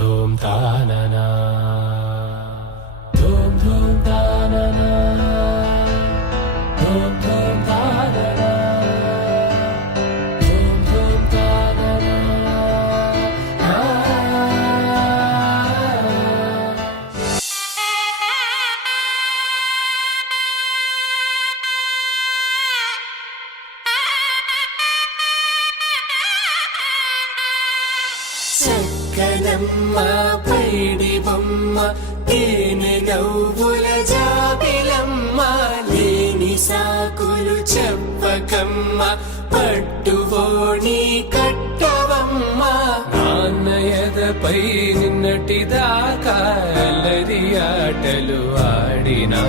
ధూమ్ తాననా ధూమ్ ధూమ్ తాననా ధూమ్ ధూమ్ తాననా ధూమ్ ధూమ్ తాననా చక్కనమ్మ పైడి బొమ్మ తేనె నవ్వుల జాబిలమ్మ లేని సాకులు చెప్పకమ్మ పట్టువోణి కట్టవమ్మ నాన్నయదపై నిన్నటిదాకా అల్లరి ఆటలు ఆడినా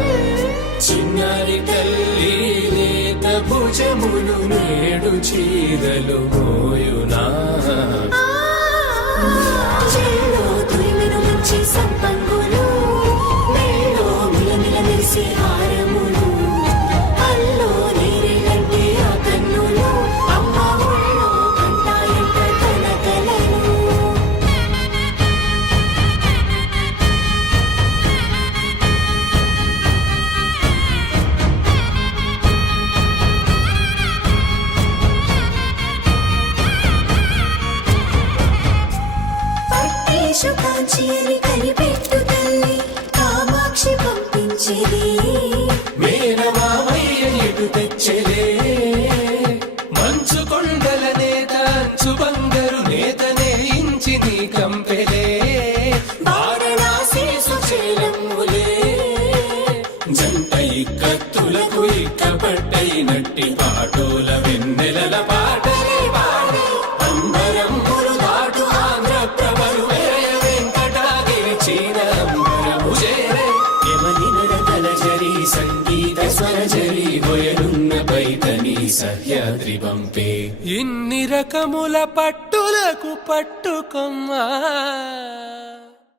చిన్నారి తల్లి లేత భుజములు నేడు చీరలు మోయునా సంపంగులు మెళ్ళో మిలమిల మెరిసే హారములు అల్లో నీరేలంటే ఆ కన్నులు అమ్మ ఒళ్ళో కంటాయంట కలకలను పట్టేశు కాంచి అని కనిపెట్టు తల్లి కామాక్షి పంపించేది మేనమామయ్య ఎటు తెచ్చలే మంచు కొండల నేత అంచు బంగారు నేత నేయించి నీ కంపెలే వారణాసి సుచేలమ్ములే జంట ఇక్కత్తులకు ఇక్కపట్టైనట్టి పాటోల వెన్నెలల పాటలే పాడే అంబరములు దాటు ఆంధ్ర ప్రభలు వేయ వెంకటాగిరి చీన అంబరము చేరే యమనినర తలజరి సంగీత స్వరజరి హొయలున్న పైతని సహ్యాద్రి పంపే ఇన్ని రకముల పట్టులకు పట్టుకొమ్మా